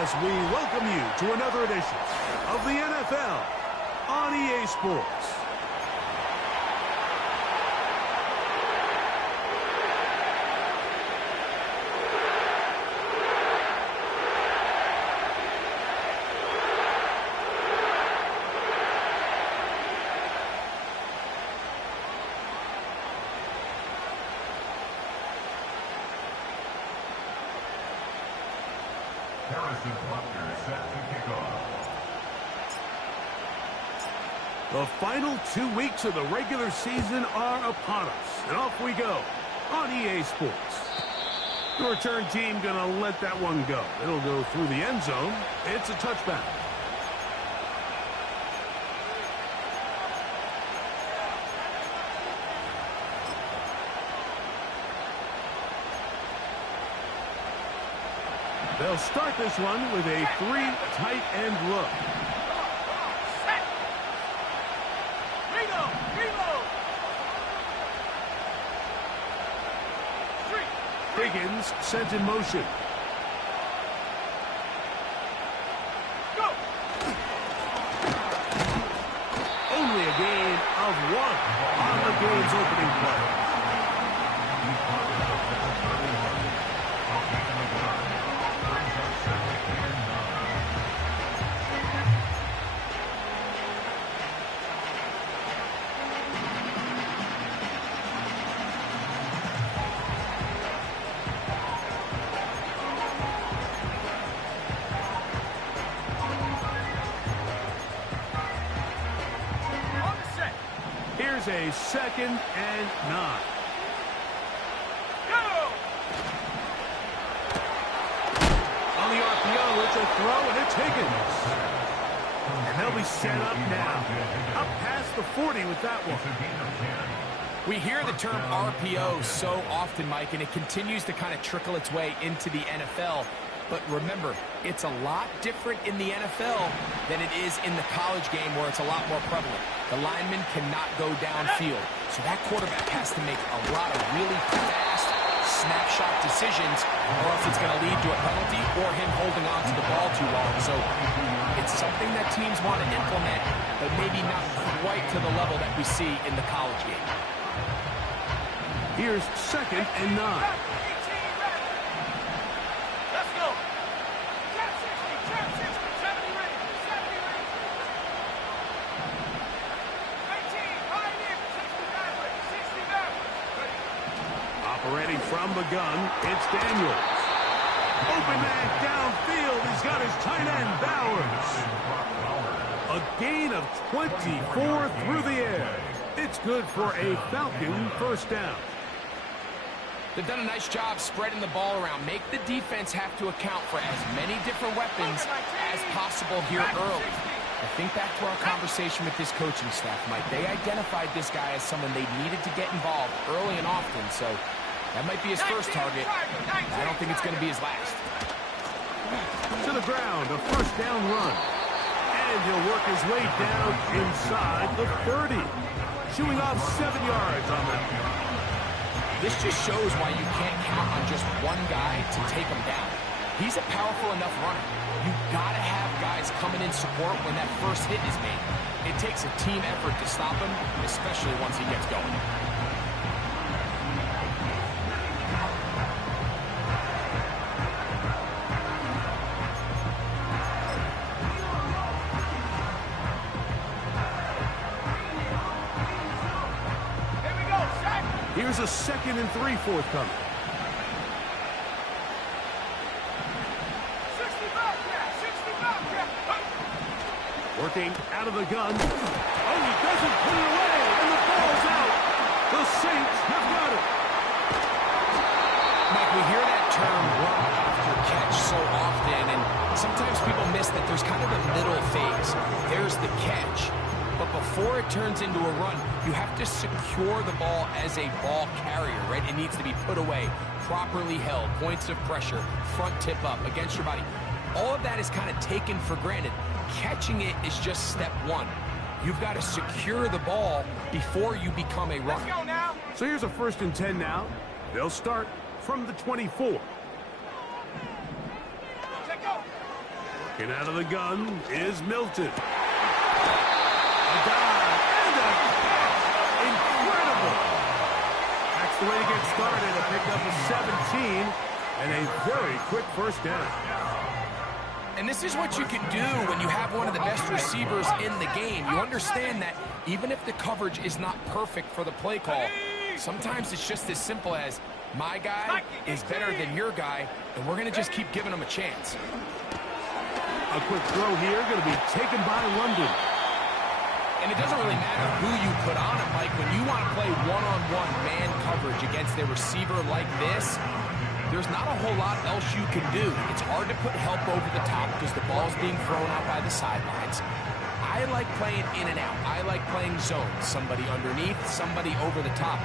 as we welcome you to another edition of the NFL on EA Sports. The final 2 weeks of the regular season are upon us, and off we go on EA Sports. The return team gonna let that one go. It'll go through the end zone. It's a touchback. They'll start this one with a 3 tight end look. Higgins sent in motion. Go! Only a gain of 1 on the game's opening play. Here's a 2nd and 9. Go! On the RPO, it's a throw, and it's Higgins. And they'll be set up now. Up past the 40 with that one. We hear the term RPO so often, Mike, and it continues to kind of trickle its way into the NFL. But remember, it's a lot different in the NFL than it is in the college game where it's a lot more prevalent. The lineman cannot go downfield. So that quarterback has to make a lot of really fast snapshot decisions, or else it's going to lead to a penalty or him holding on to the ball too long. So it's something that teams want to implement, but maybe not quite to the level that we see in the college game. Here's 2nd and 9. Operating from the gun, it's Daniels. Open man downfield. He's got his tight end, Bowers. A gain of 24 through the air. It's good for a Falcon first down. They've done a nice job spreading the ball around. Make the defense have to account for as many different weapons as possible here early. I think back to our conversation with this coaching staff, Mike. They identified this guy as someone they needed to get involved early and often, so that might be his first target. I don't think it's going to be his last. To the ground, a first down run. And he'll work his way down inside the 30. Shooing off 7 yards on that one. This just shows why you can't count on just one guy to take him down. He's a powerful enough runner. You've got to have guys coming in support when that first hit is made. It takes a team effort to stop him, especially once he gets going. Here's a 2nd and 3 forthcoming. Working out of the gun. Oh, he doesn't put it away, and the ball's out. The Saints have got it. Mike, we hear that term run after catch so often, and sometimes people miss that there's kind of a middle phase. There's the catch. But before it turns into a run, you have to secure the ball as a ball carrier, right? It needs to be put away, properly held, points of pressure, front tip up against your body. All of that is kind of taken for granted. Catching it is just step one. You've got to secure the ball before you become a runner. Let's go now. So here's a 1st and 10 now. They'll start from the 24. Looking out of the gun is Milton. A dive and a catch. Incredible. That's the way to get started. A pickup of 17 and a very quick first down. And this is what you can do when you have one of the best receivers in the game. You understand that even if the coverage is not perfect for the play call, sometimes it's just as simple as my guy is better than your guy, and we're going to just keep giving him a chance. A quick throw here going to be taken by London. And it doesn't really matter who you put on him, Mike. When you want to play one-on-one man coverage against a receiver like this, there's not a whole lot else you can do. It's hard to put help over the top because the ball's being thrown out by the sidelines. I like playing in and out. I like playing zone. Somebody underneath, somebody over the top.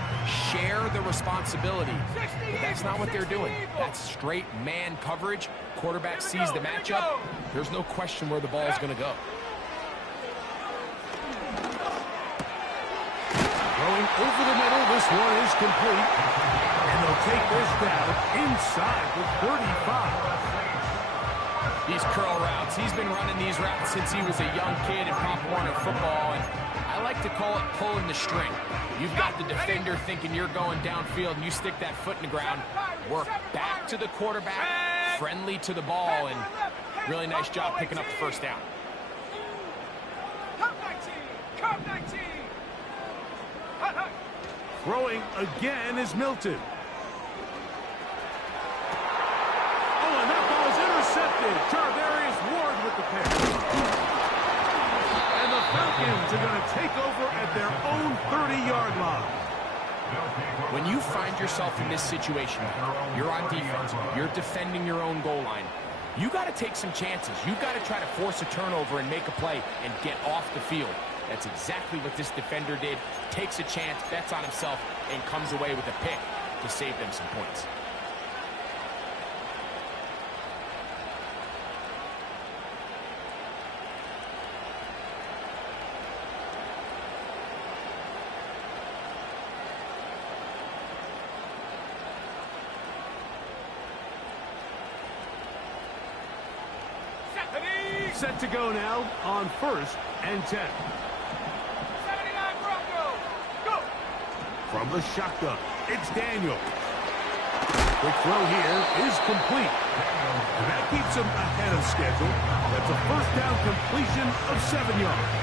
Share the responsibility. But that's not what they're doing. That's straight man coverage. Quarterback sees the matchup. There's no question where the ball is going to go. Throwing over the middle, this one is complete. And they'll take this down inside the 35. These curl routes, he's been running these routes since he was a young kid in Pop Warner football, and I like to call it pulling the string. You've got the defender thinking you're going downfield, and you stick that foot in the ground, work back to the quarterback, friendly to the ball, and really nice job picking up the first down. Throwing again is Milton. Oh, and that ball is intercepted. Charvarius Ward with the pick. And the Falcons are going to take over at their own 30-yard line. When you find yourself in this situation, you're on defense, you're defending your own goal line, you got to take some chances. You got to try to force a turnover and make a play and get off the field. That's exactly what this defender did. Takes a chance, bets on himself, and comes away with a pick to save them some points. Set to go now on 1st and 10. 79 Broncos, go! From the shotgun, it's Daniel. Quick throw here is complete. And that keeps him ahead of schedule. That's a first down completion of 7 yards.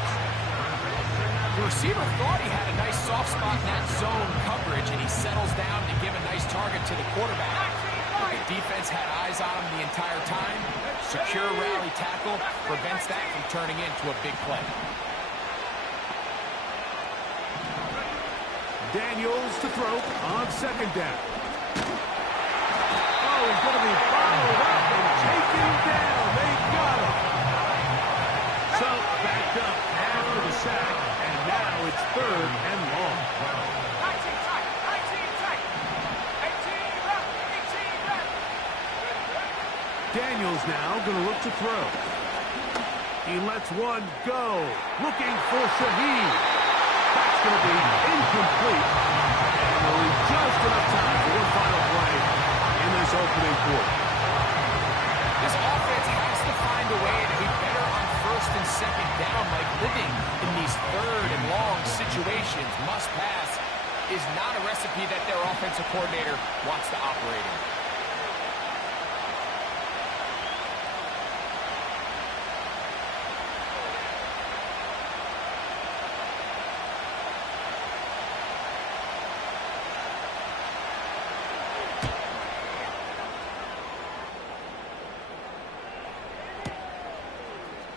The receiver thought he had a nice soft spot in that zone coverage, and he settles down to give a nice target to the quarterback. But the defense had eyes on him the entire time. Secure rally tackle prevents that from turning into a big play. Daniels to throw on 2nd down. Oh, he's going to be followed up and taken down. They got him. So backed up after the sack, and now it's 3rd and long. 19 tight, 19 tight. 18 left, 18 left. Daniels now going to look to throw. He lets one go. Looking for Shaheed. That's going to be incomplete. And will leave just enough time for one final play in this opening quarter. This offense has to find a way to be better on 1st and 2nd down, like living in these 3rd and long situations. Must pass is not a recipe that their offensive coordinator wants to operate in.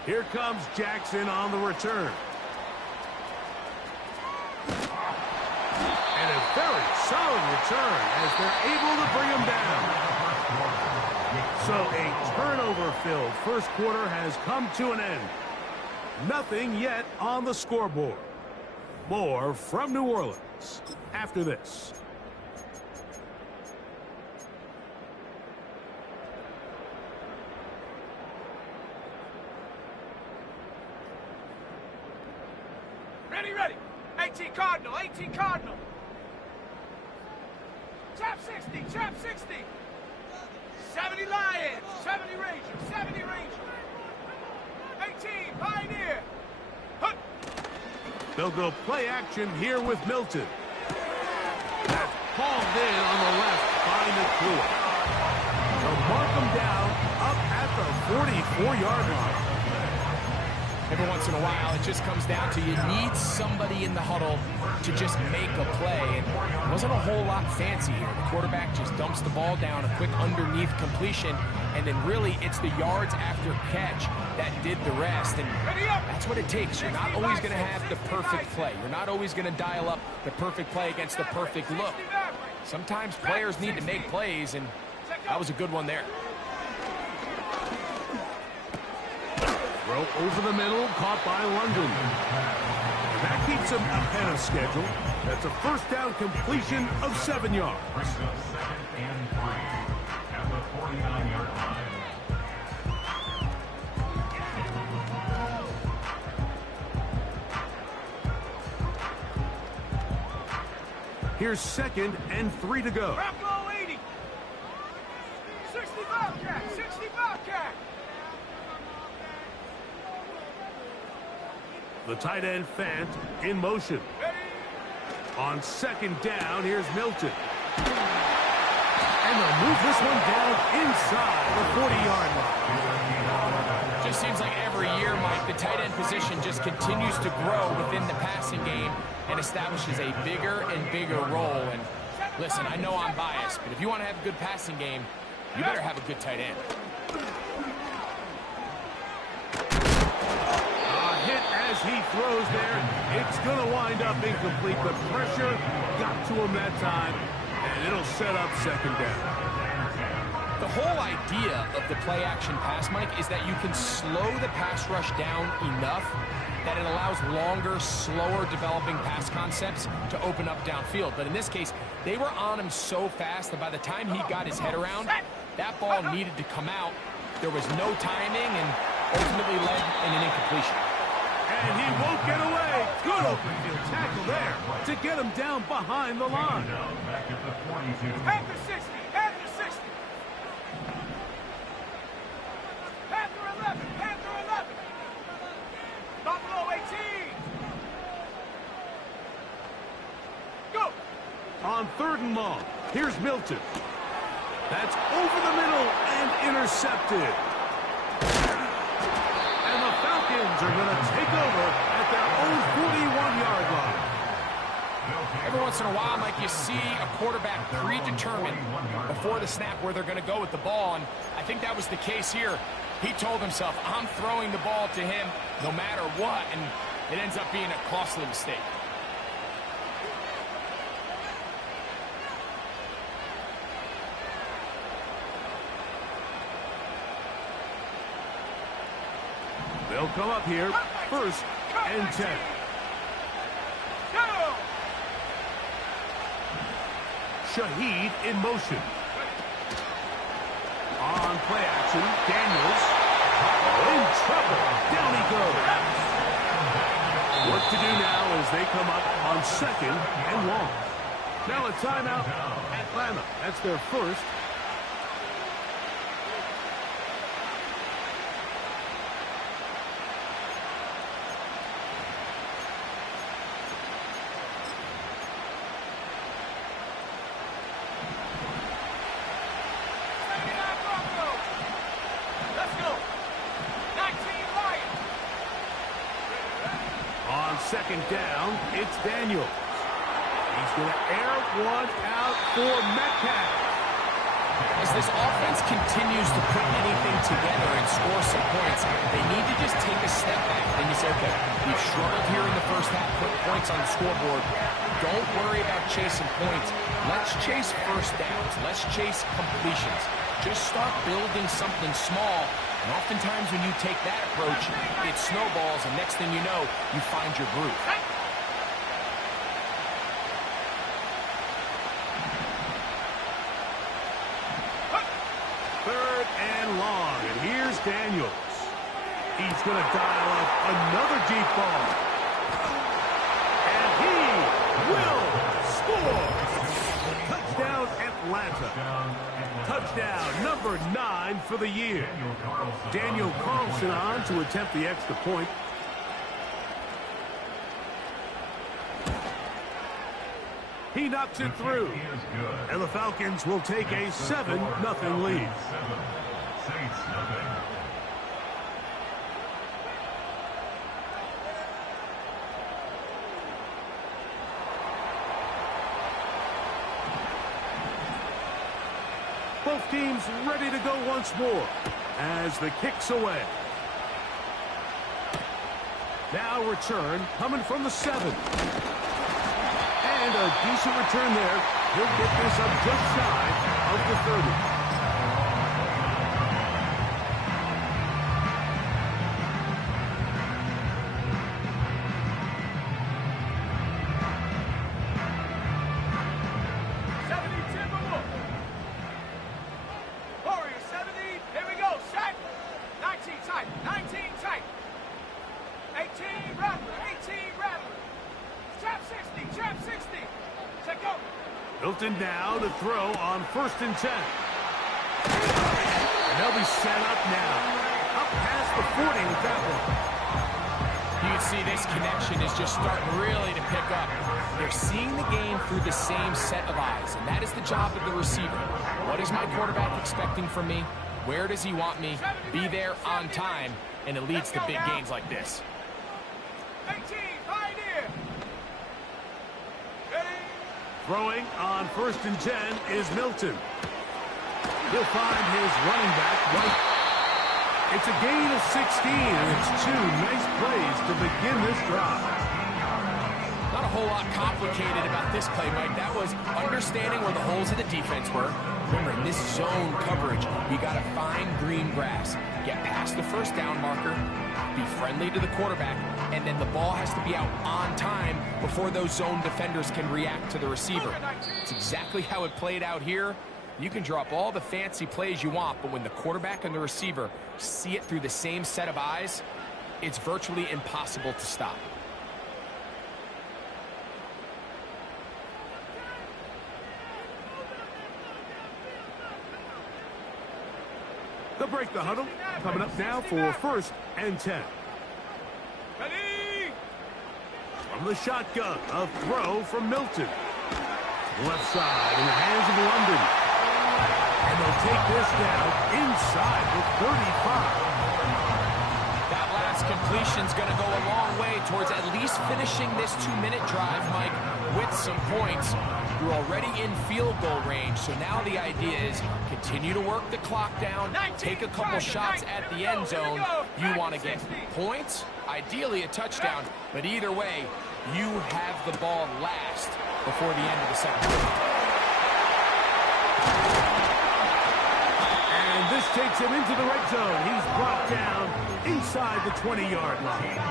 Here comes Jackson on the return. And a very solid return as they're able to bring him down. So a turnover-filled first quarter has come to an end. Nothing yet on the scoreboard. More from New Orleans after this. Ready. 18 Cardinal, 18 Cardinal. Trap 60, trap 60. 70 Lions, 70 Rangers, 70 Rangers. 18, Pioneer. Hut. They'll go play action here with Milton. That's hauled in on the left by McClure. They'll mark him down up at the 44-yard line. Every once in a while, it just comes down to you need somebody in the huddle to just make a play. And it wasn't a whole lot fancy here. The quarterback just dumps the ball down, a quick underneath completion, and then really it's the yards after catch that did the rest. And that's what it takes. You're not always going to have the perfect play. You're not always going to dial up the perfect play against the perfect look. Sometimes players need to make plays, and that was a good one there. Throw over the middle, caught by London. And that keeps him ahead of schedule. That's a first down completion of 7 yards. And 3 at the 49-yard line. Here's 2nd and 3 to go. Rock 80. 65 cat, 65 cat. The tight end Fant in motion. On 2nd down, here's Milton. And they'll move this one down inside the 40-yard line. Just seems like every year, Mike, the tight end position just continues to grow within the passing game and establishes a bigger and bigger role. And listen, I know I'm biased, but if you want to have a good passing game, you better have a good tight end. As he throws there, it's going to wind up incomplete. The pressure got to him that time, and it'll set up 2nd down. The whole idea of the play-action pass, Mike, is that you can slow the pass rush down enough that it allows longer, slower developing pass concepts to open up downfield. But in this case, they were on him so fast that by the time he got his head around, that ball needed to come out. There was no timing and ultimately led in an incompletion. And he won't get away. Good open field tackle there to get him down behind the line. Back at the 42. Panther 60, Panther 60. Panther 11, Panther 11. Buffalo 18. Go. On 3rd and long, here's Milton. That's over the middle and intercepted. And the Falcons are going to take over at their own 41-yard line. Every once in a while, Mike, you see a quarterback predetermined before the snap where they're going to go with the ball, and I think that was the case here. He told himself, I'm throwing the ball to him no matter what, and it ends up being a costly mistake. They'll come up here, 1st and 10. Go. Shaheed in motion. On play action, Daniels. In trouble. Down he goes. What to do now as they come up on 2nd and long. Now a timeout, Atlanta. That's their first. Let's go. 19 Lions. On 2nd down, it's Daniels. He's going to air one out for Metcalf. As this offense continues to put anything together and score some points, they need to just take a step back. Then you say, okay, we've struggled here in the first half, put points on the scoreboard. Don't worry about chasing points. Let's chase first downs. Let's chase completions. Just start building something small. And oftentimes when you take that approach, it snowballs, and next thing you know, you find your groove. 3rd and long, and here's Daniels. He's going to dial up another deep ball. And he will score. Touchdown, Atlanta. Touchdown number 9 for the year. Daniel Carlson on to attempt the extra point. He knocks it through. And the Falcons will take a 7-0 lead. Both teams ready to go once more as the kick's away. Now return coming from the 7. And a decent return there. He'll get this up just shy of the 30. Hilton now to throw on 1st and 10. And they'll be set up now. Up past the 40 with that one. You can see this connection is just starting really to pick up. They're seeing the game through the same set of eyes, and that is the job of the receiver. What is my quarterback expecting from me? Where does he want me? Be there on time, and it leads to big gains like this. 18, pioneer. Throwing on 1st and 10 is Milton. He'll find his running back right. It's a gain of 16, and it's 2 nice plays to begin this drive. Not a whole lot complicated about this play, Mike. That was understanding where the holes of the defense were. Remember, in this zone coverage, you got to find green grass. Get past the 1st down marker, be friendly to the quarterback, and then the ball has to be out on time before those zone defenders can react to the receiver. It's exactly how it played out here. You can draw up all the fancy plays you want, but when the quarterback and the receiver see it through the same set of eyes, it's virtually impossible to stop. They'll break the huddle. Coming up now for 1st and 10. Ready? From the shotgun, a throw from Milton. Left side in the hands of London. And they'll take this down inside the 35. That last completion's going to go a long way towards at least finishing this 2-minute drive, Mike, with some points. You're already in field goal range, so now the idea is continue to work the clock down, take a couple shots at the end zone. You want to get points, ideally a touchdown, but either way, you have the ball last before the end of the second quarter. And this takes him into the red zone. He's brought down inside the 20-yard line.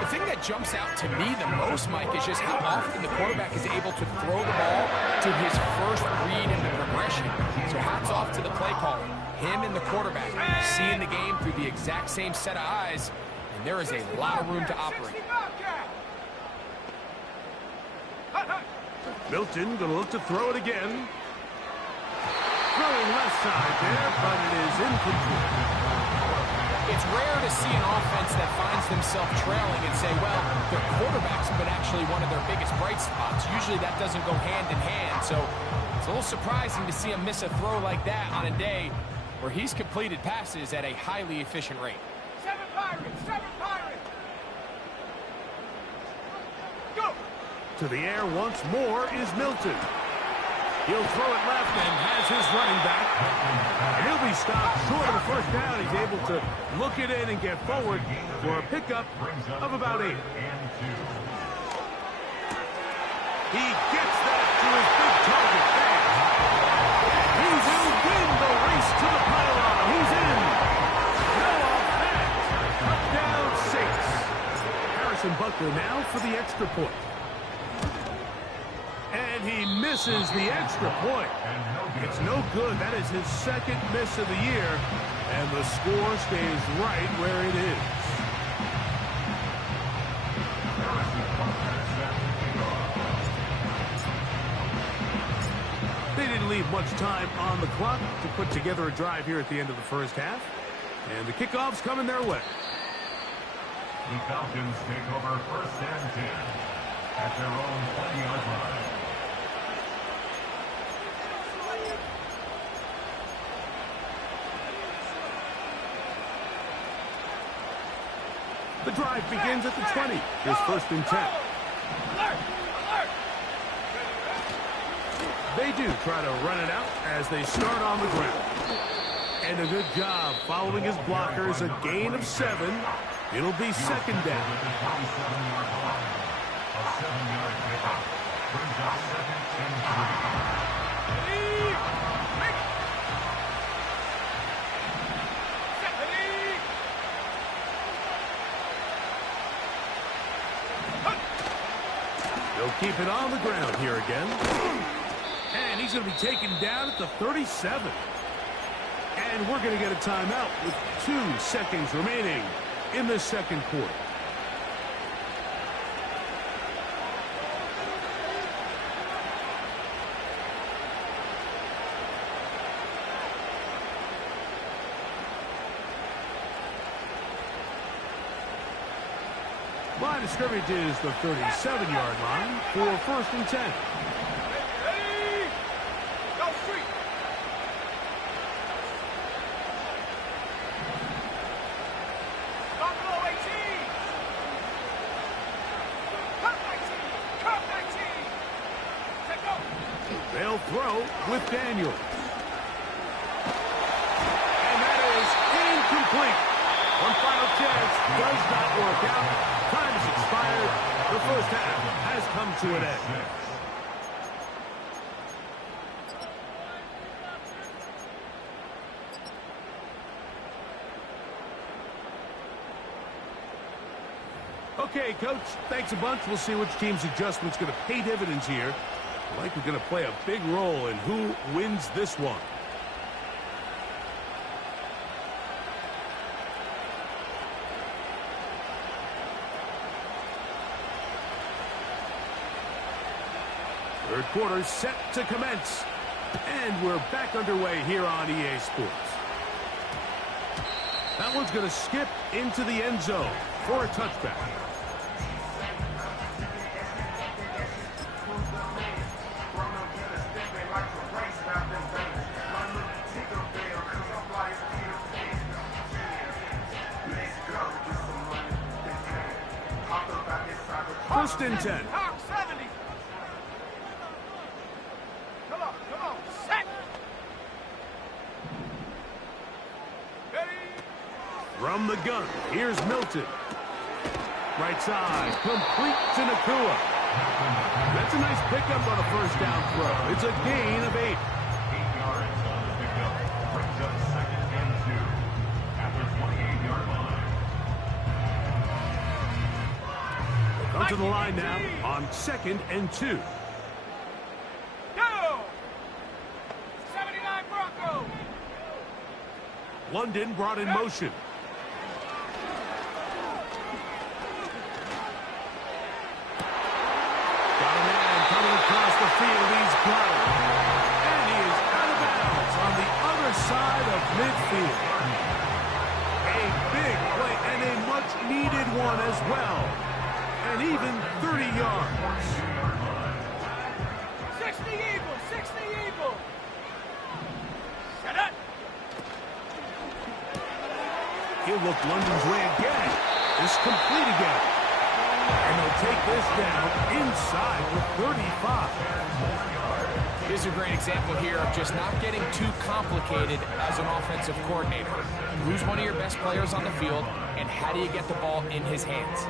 The thing that jumps out to me the most, Mike, is just how often the quarterback is able to throw the ball to his first read in the progression. So hats off to the play caller. Him and the quarterback seeing the game through the exact same set of eyes, and there is a lot of room to operate. Milton going to look to throw it again. Throwing left side there, but it is incomplete. It's rare to see an offense that finds themselves trailing and say, well, their quarterback's been actually one of their biggest bright spots. Usually that doesn't go hand in hand, so it's a little surprising to see him miss a throw like that on a day where he's completed passes at a highly efficient rate. 7 Pirates, 7 Pirates. Go! To the air once more is Milton. He'll throw it left and has his running back. And he'll be stopped short of the 1st down. He's able to look it in and get forward for a pickup of about 8. He gets that to his big target. He will win the race to the pylon. He's in. Noah Fant. Touchdown 6. Harrison Butker now for the extra point. And he misses the extra point. It's no good. That is his 2nd miss of the year. And the score stays right where it is. They didn't leave much time on the clock to put together a drive here at the end of the first half. And the kickoff's coming their way. The Falcons take over first and 10 at their own 20-yard line. The drive begins at the 20. Here's first and 10. They do try to run it out as they start on the ground. And a good job following his blockers. A gain of 7. It'll be second down. A 7-yard pickup brings up second and 3. They'll keep it on the ground here again. And he's going to be taken down at the 37. And we're going to get a timeout with 2 seconds remaining in the second quarter. Line of scrimmage is the 37-yard line for first and 10. Ready? Go street. Drop below 18. Cut 19. Cut 19. Take go. They'll throw with Daniels. And that is incomplete. One final chance does not work out. Time has expired. The first half has come to an end. Okay, Coach, thanks a bunch. We'll see which team's adjustment's going to pay dividends here. Like we're going to play a big role in who wins this one. Third quarter set to commence. And we're back underway here on EA Sports. That one's going to skip into the end zone for a touchback. First and 10. Hawk 70. Come on, set. Ready? From the gun, here's Milton. Right side, complete to Nakua. That's a nice pickup on a first down throw. It's a gain of 8. 8 yards on the pickup brings up second and 2 at the 28-yard line. Come to the line now on second and 2. Go! 79 Bronco. London brought in motion. Got a man coming across the field. He's got it. And he is out of bounds on the other side of midfield. A big play and a much-needed one as well. And even 30 yards. 60 Eagles, 60 Eagles. Set up. He'll look London's way again. It's complete again. And they'll take this down inside the 35. This is a great example here of just not getting too complicated as an offensive coordinator. Who's one of your best players on the field, and how do you get the ball in his hands?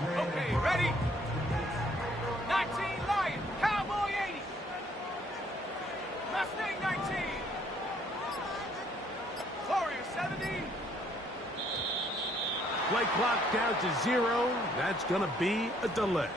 Okay, ready? 19 Lion, Cowboy 80. Mustang 19. Warrior 70. Play clock down to 0. That's going to be a delay.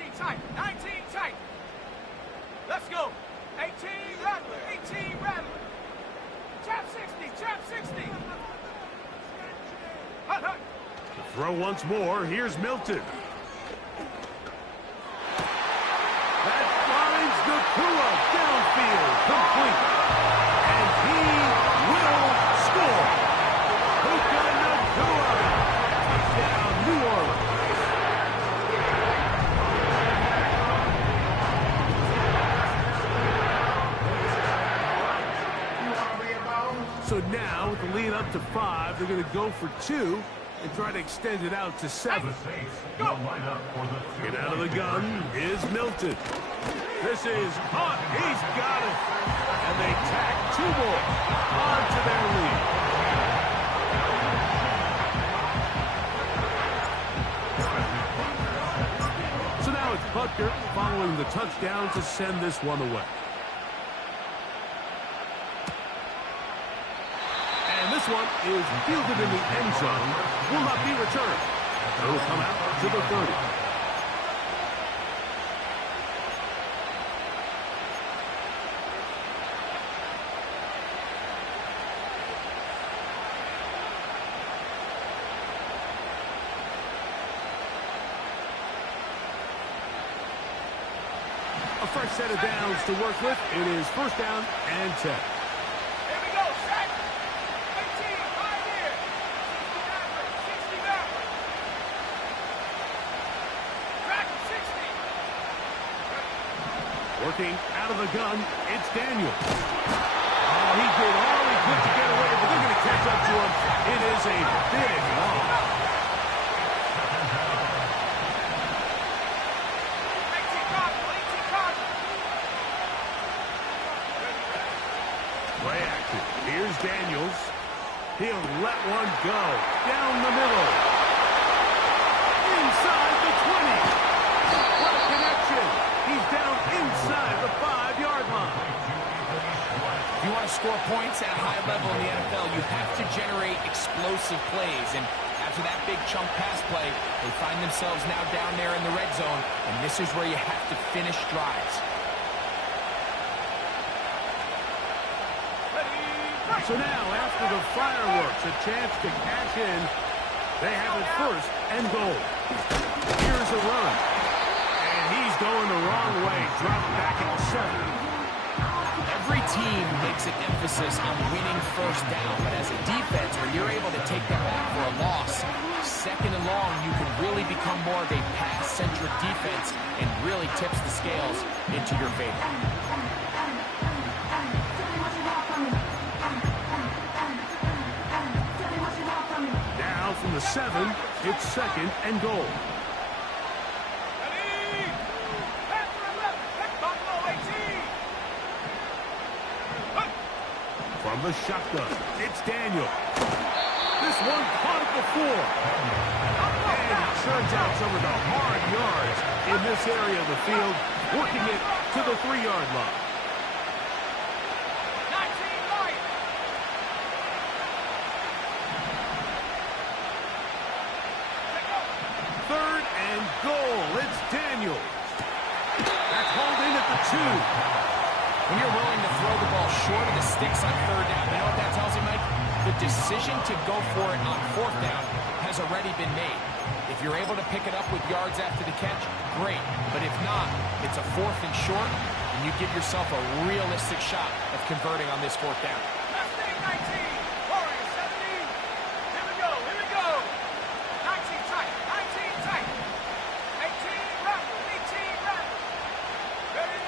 19 tight. 19 tight. Let's go. 18 rattler. 18 rattler. Trap 60. Trap 60. Hut, hut. To throw once more, here's Milton. That finds Nakua downfield, complete. And he will score. Puka Nakua. Touchdown, New Orleans. So now, with the lead up to 5, they're going to go for 2 and try to extend it out to 7. The Saints will line up for the Get out of the gun is Milton. This is caught. He's got it. And they tack 2 more onto their lead. So now it's Butker following the touchdown to send this one away. And this one is fielded in the end zone. Will not be returned. It will come out to the 30. A fresh set of downs to work with. It is first down and 10. Here we go. Set. 18. 5 here. 60 backwards. 60 backwards. Track 60. Working out of the gun, it's Daniel. Oh, he did all he could to get away, but they're going to catch up to him. It is a big loss. 18 Cardinal. 18 Cardinal. Play action. Here's Daniels. He'll let one go. Down the middle. Inside the 20. What a connection. He's down inside the 5-yard line. If you want to score points at a high level in the NFL, you have to generate explosive plays. And after that big chunk pass play, they find themselves now down there in the red zone. And this is where you have to finish drives. So now, after the fireworks, a chance to cash in. They have it first and goal. Here's a run. And he's going the wrong way. Dropped back at 7. Every team makes an emphasis on winning first down, but as a defense, when you're able to take that back for a loss, second and long, you can really become more of a pass-centric defense and really tips the scales into your favor. Now from the 7, it's second and goal. Ready. Panther 11. Buffalo 18. From the shotgun, it's Daniel. This one caught it before. And he churns out some of the hard yards in this area of the field, working it to the 3-yard line. 19 right. Third and goal. It's Daniels. That's hauled in at the 2. When you're willing to throw the ball short of the sticks on third down, you know what that tells you, Mike? The decision to go for it on fourth down has already been made. If you're able to pick it up with yards after the catch, great. But if not, it's a 4th and short, and you give yourself a realistic shot of converting on this 4th down. Mustang 19. Warrior 17. Here we go. Here we go. 19 tight. 19 tight. 18 rattle. 18 rattle. Ready.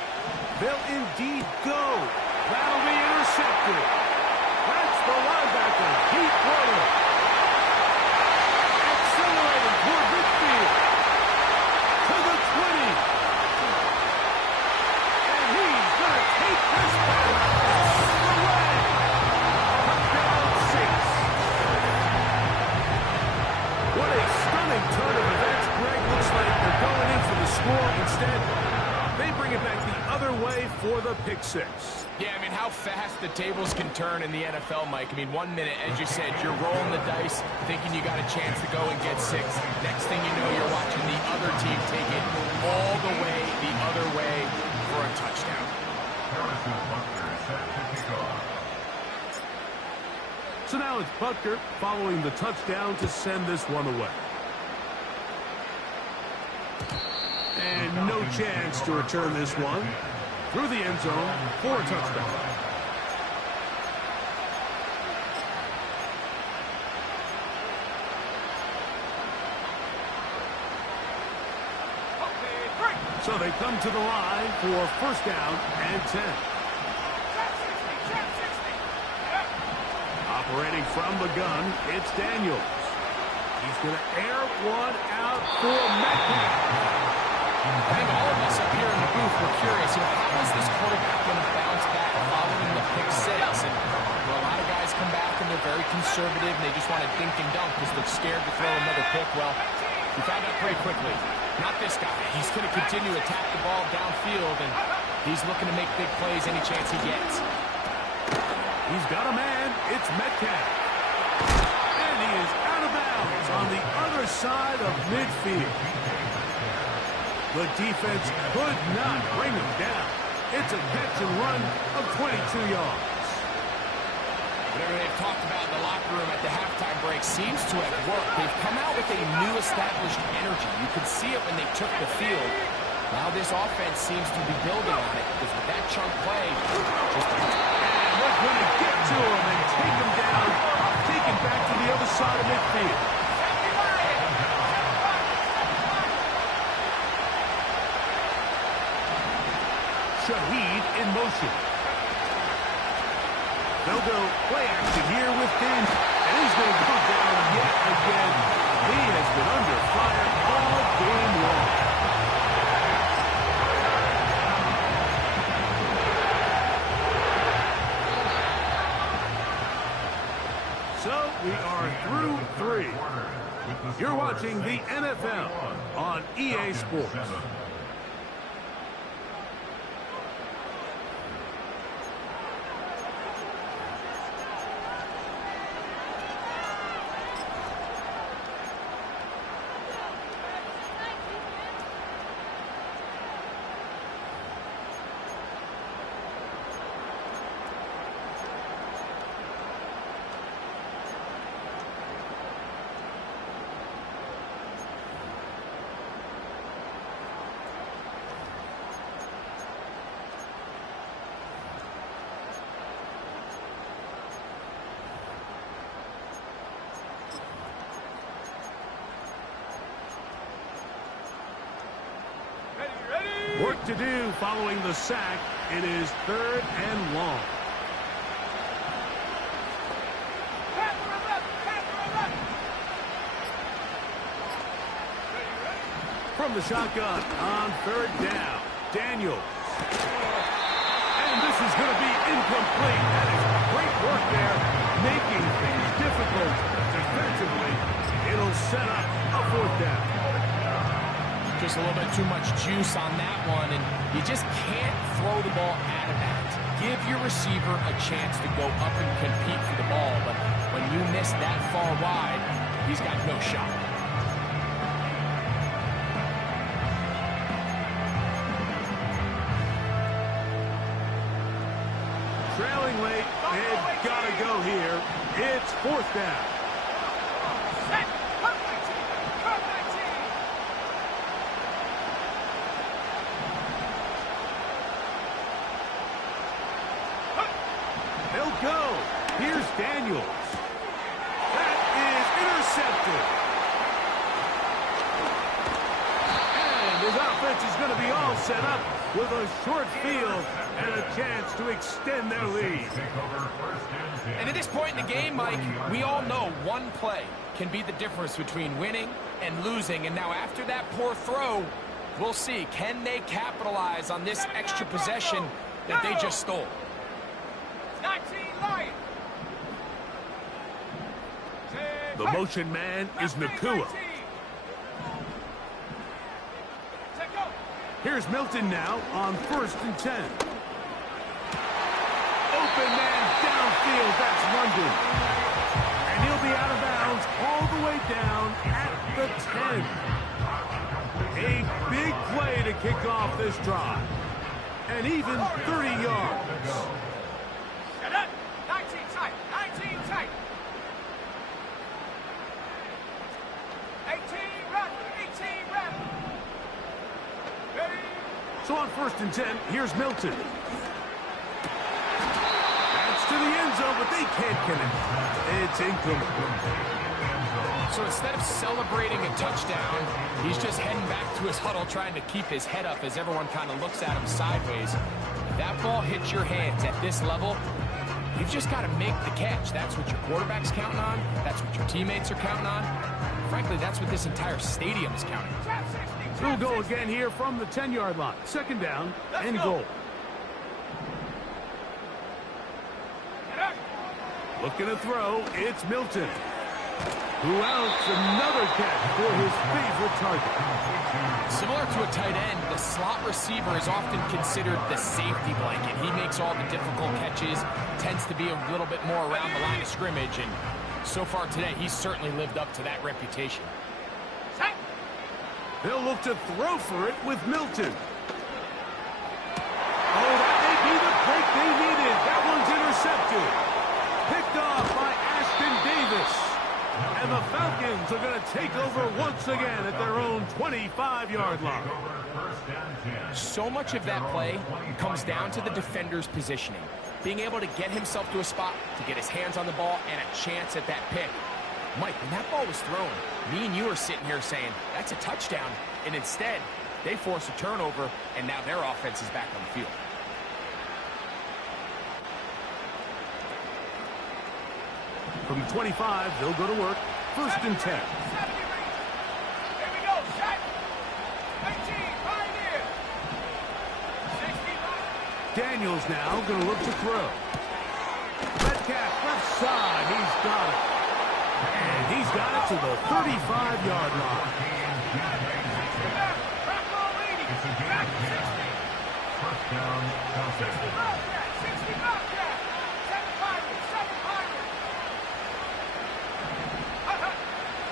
They'll indeed go. That'll be intercepted. That's the linebacker, Heath Porter. Accelerating toward midfield. To the 20. And he's going to take this back. Away. Touchdown 6. What a stunning turn of events. Greg, looks like they're going in for the score. Instead, they bring it back the other way for the pick six. Yeah, I mean, how fast the tables can turn in the NFL, Mike. I mean, 1 minute, as you said, you're rolling the dice, thinking you got a chance to go and get 6. Next thing you know, you're watching the other team take it all the way the other way for a touchdown. So now it's Butker following the touchdown to send this one away. And no chance to return this one through the end zone for a touchdown. So they come to the line for first down and 10. Operating from the gun, it's Daniels. He's going to air one out for Metcalf. I think all of us up here in the booth were curious, how is this quarterback going to bounce back following the pick 6? And a lot of guys come back and they're very conservative and they just want to dink and dunk because they're scared to throw another pick. Well, we found out pretty quickly. Not this guy. He's going to continue to attack the ball downfield, and he's looking to make big plays any chance he gets. He's got a man. It's Metcalf. And he is out of bounds on the other side of midfield. The defense could not bring him down. It's a catch and run of 22 yards. Whatever they've talked about in the locker room at the halftime break seems to have worked. They've come out with a new established energy. You could see it when they took the field. Now this offense seems to be building on it because with that chunk play, and we're going to get to him and take him down, take him back to the other side of midfield. Shaheed in motion. They'll go play action here with Dan. And he's going to go down yet again. He has been under fire all game long. So we are through 3. You're watching the NFL on EA Sports. Work to do following the sack. It is 3rd and long. From the shotgun on 3rd down. Daniels. And this is going to be incomplete. That is great work there, making things difficult defensively. It'll set up a 4th down. Just a little bit too much juice on that one, and you just can't throw the ball out of bounds. Give your receiver a chance to go up and compete for the ball, but when you miss that far wide, he's got no shot. Trailing late, they've got to go here. It's 4th down. They'll go. Here's Daniels. That is intercepted. And his offense is going to be all set up with a short field and a chance to extend their lead. And at this point in the game, Mike, we all know one play can be the difference between winning and losing. And now after that poor throw, we'll see, can they capitalize on this extra possession that they just stole? 19 Lions. The motion man is Nakua. Here's Milton now on 1st and 10. London. And he'll be out of bounds all the way down at the 10. A big play to kick off this drive. And even 30 yards. Set up. 19 tight. 19 tight. 18 run. 18 run. Ready. So on 1st and 10, here's Milton. That's to the end zone, but they can't connect. It's incomplete. So instead of celebrating a touchdown, he's just heading back to his huddle trying to keep his head up as everyone kind of looks at him sideways. If that ball hits your hands at this level, you've just got to make the catch. That's what your quarterback's counting on. That's what your teammates are counting on. Frankly, that's what this entire stadium's counting on. We'll go again here from the 10-yard line. 2nd down and goal. Looking to throw, it's Milton. Who else? Another catch for his favorite target. Similar to a tight end, the slot receiver is often considered the safety blanket. He makes all the difficult catches, tends to be a little bit more around the line of scrimmage, and so far today, he's certainly lived up to that reputation. They'll look to throw for it with Milton. Oh, that may be the break they needed. That one's intercepted. Picked off by Ashton Davis. And the Falcons are going to take over once again at their own 25-yard line. So much of that play comes down to the defender's positioning. Being able to get himself to a spot, to get his hands on the ball, and a chance at that pick. Mike, when that ball was thrown, me and you are sitting here saying, that's a touchdown. And instead, they force a turnover, and now their offense is back on the field. From the 25, they'll go to work. 1st and 10. Here we go. Set. 18. Right here. 60. Daniels now going to look to throw. Metcalf, left side. He's got it. And he's got it to the 35-yard line. Back 60. 60 Bobcat. 60 Bobcat. 7 Pirates. 7 Pirates.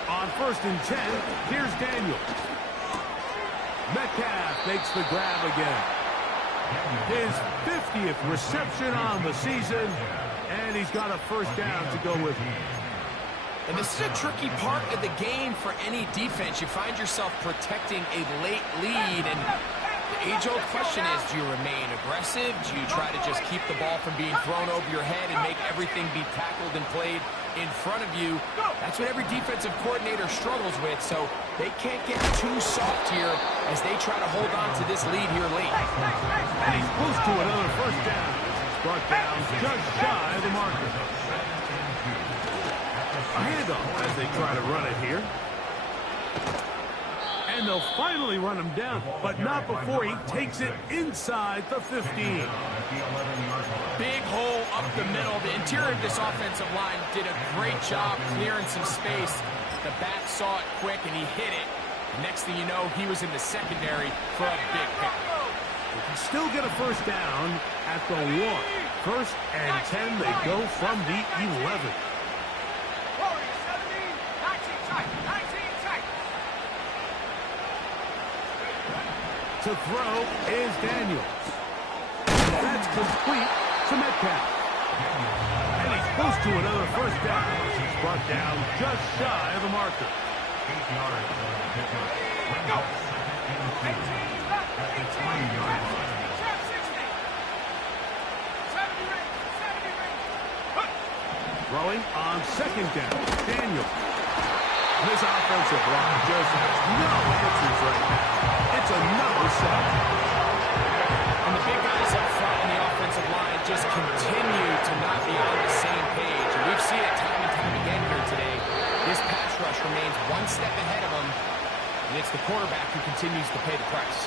On 1st and 10, here's Daniels. Metcalf makes the grab again. His 50th reception on the season, and he's got a 1st down to go with him. And this is a tricky part of the game for any defense. You find yourself protecting a late lead, and the age-old question is, do you remain aggressive? Do you try to just keep the ball from being thrown over your head and make everything be tackled and played in front of you? That's what every defensive coordinator struggles with, so they can't get too soft here as they try to hold on to this lead here late. And he's close to another 1st down. He's brought down just shy of the marker. A handoff as they try to run it here. And they'll finally run him down, but not before he takes it inside the 15. Big hole up the middle. The interior of this offensive line did a great job clearing some space. The back saw it quick, and he hit it. Next thing you know, he was in the secondary for a big pick. They can still get a 1st down at the 1. 1st and 10, they go from the 11. To throw is Daniels. That's complete to Metcalf. And he's close to another 1st down. He's brought down just shy of the marker. 8 yards. Go. At the 20-yard line. Throwing on 2nd down. Daniels. This offensive line just has no answers right now. It's another sack. And the big guys up front in the offensive line just continue to not be on the same page. And we've seen it time and time again here today. This pass rush remains one step ahead of them, and it's the quarterback who continues to pay the price.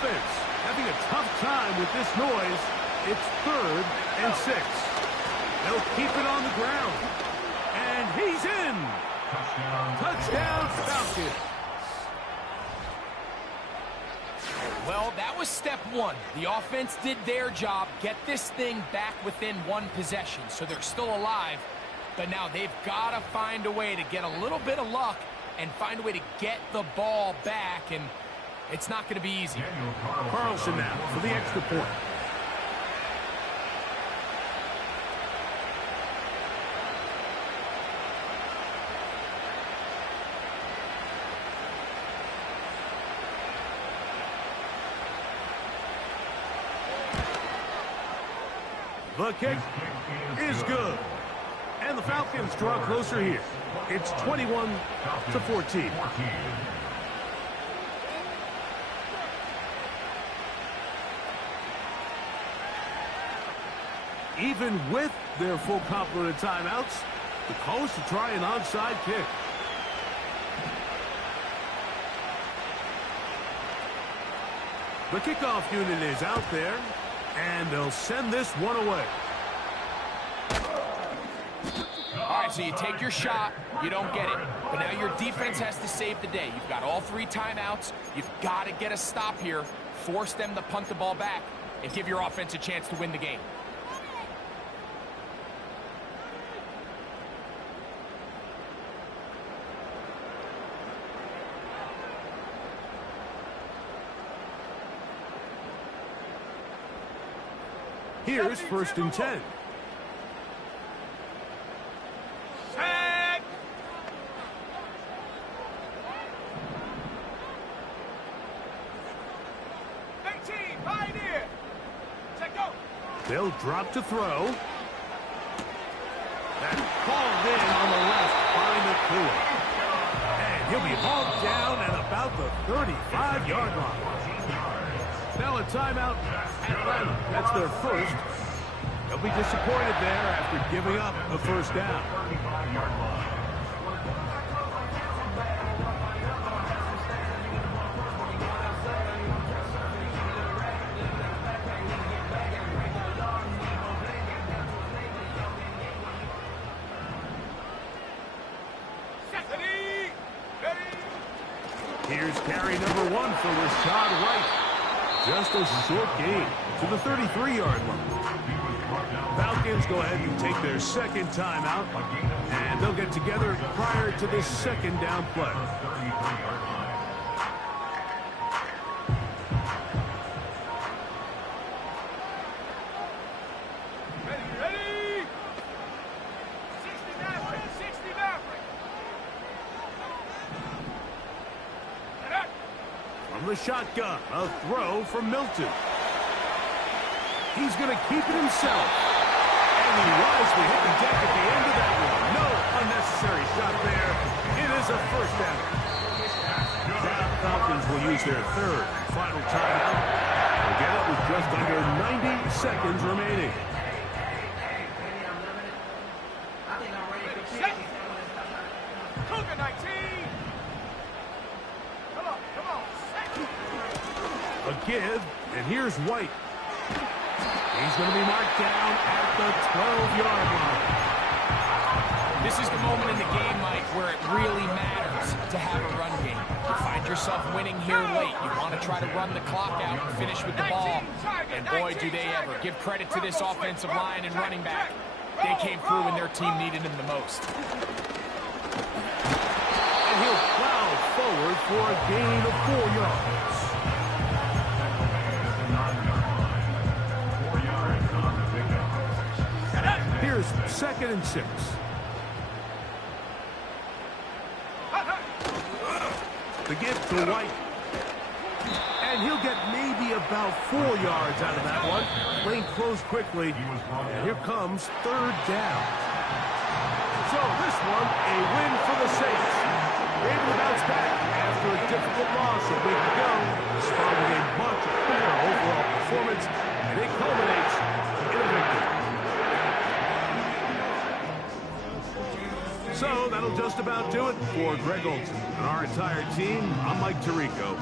offense having a tough time with this noise. It's 3rd and 6. They'll keep it on the ground. And he's in. Touchdown, Falcons. Well, that was step one. The offense did their job, get this thing back within 1 possession, so they're still alive. But now they've got to find a way to get a little bit of luck and find a way to get the ball back, and it's not going to be easy. Carlson now for the extra point. The kick is good. And the Falcons draw closer here. It's 21-14. Even with their full complement of timeouts, the coach to try an onside kick. The kickoff unit is out there, and they'll send this one away. All right, so you take your shot, you don't get it. But now your defense has to save the day. You've got all 3 timeouts. You've got to get a stop here, force them to punt the ball back, and give your offense a chance to win the game. Here's 1st and 10. Set. Pioneer. Set, go. They'll drop to throw. That's called in on the left by McCool. And he'll be hauled down at about the 35-yard line. Now a timeout. Atlanta. That's their first. They'll be disappointed there after giving up a first down. Here's carry number 1 for Rashad Wright. Just a short gain to the 33-yard line. Falcons go ahead and take their second timeout, and they'll get together prior to this second down play. Ready? 60 Maverick. 60 Maverick. From the shotgun, a throw from Milton. He's going to keep it himself. And he wisely hit the deck at the end of that one. No unnecessary shot there. It is a first down. The Falcons will use their 3rd and final timeout. They'll get it with just under 90 seconds remaining. Set. Cougar 19. Come on. Set. A give, and here's White. He's going to be marked down at the 12-yard line. This is the moment in the game, Mike, where it really matters to have a run game. You find yourself winning here late. You want to try to run the clock out and finish with the ball. And boy, do they ever. Give credit to this offensive line and running back. They came through when their team needed them the most. And he'll plow forward for a gain of 4 yards. Here's 2nd and 6. The give to White. And he'll get maybe about 4 yards out of that one. Lane closed quickly. And here comes 3rd down. So this one, a win for the Saints. They're able to bounce back after a difficult loss a week ago. Responding a much better overall performance. And it culminates in a victory. So that'll just about do it for Greg Olson and our entire team. I'm Mike Tirico.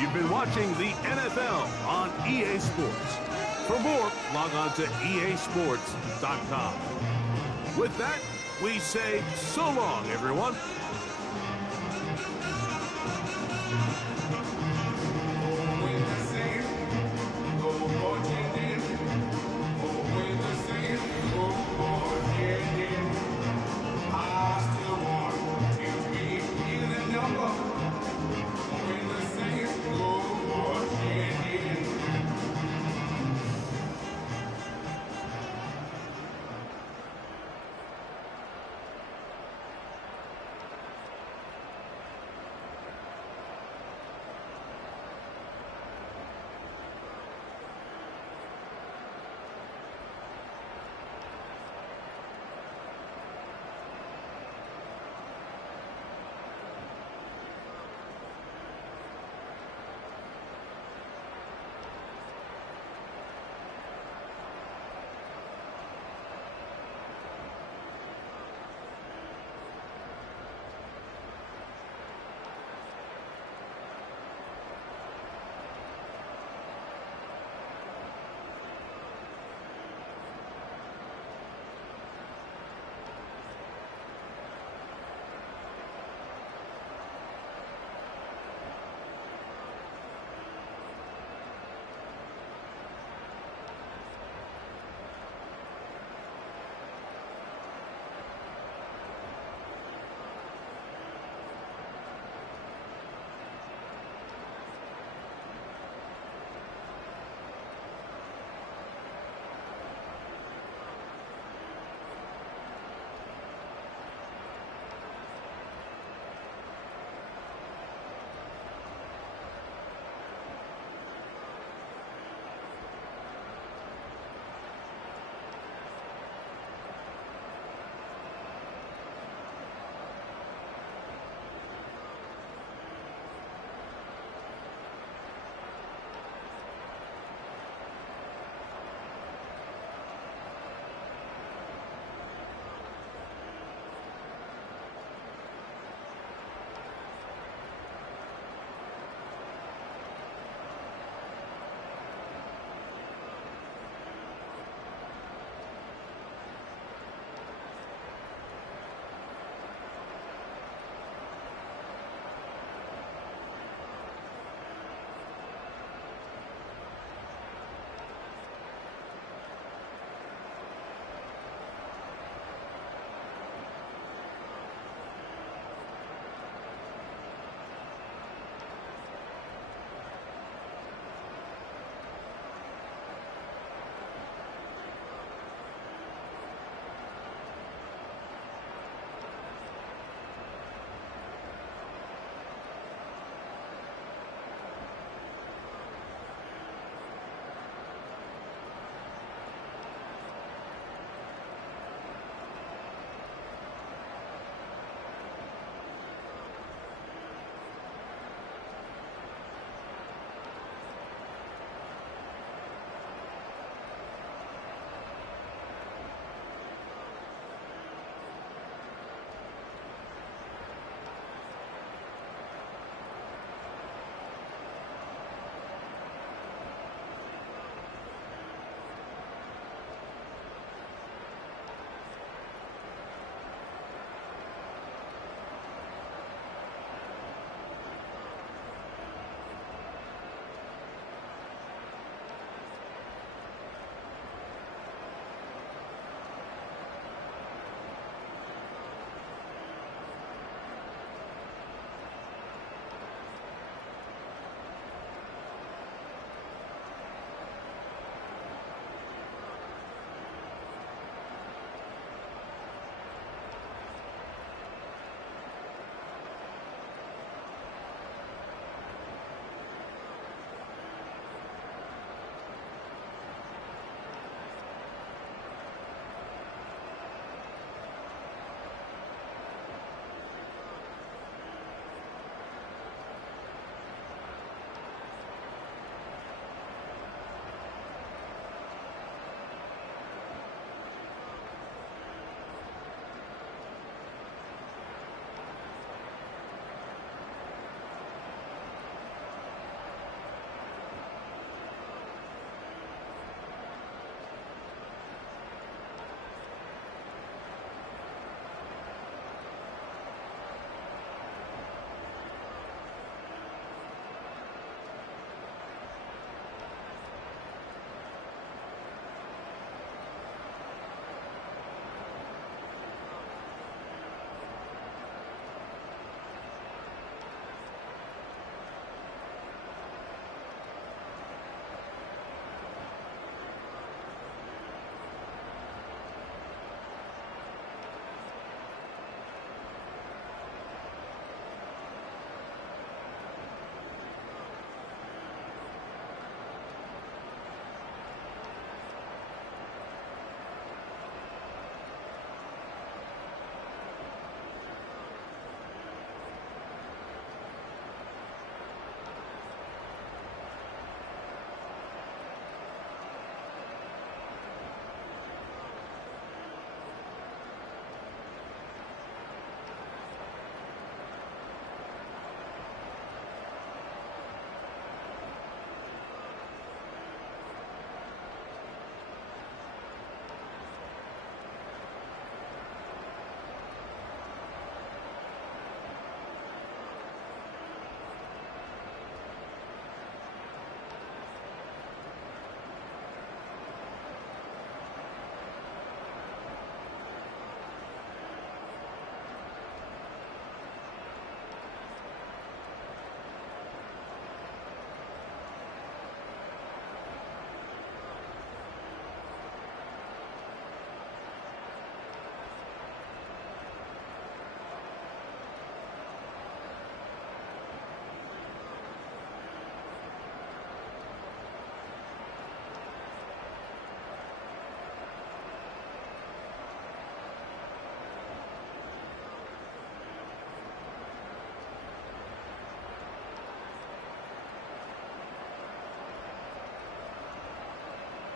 You've been watching the NFL on EA Sports. For more, log on to easports.com. With that, we say so long, everyone.